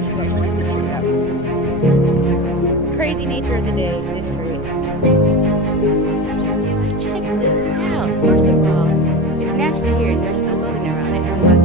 gosh, you guys, check this shit out. Crazy nature of the day, this tree. Like, check this out. First of all, it's naturally here and they're still building around it. I'm glad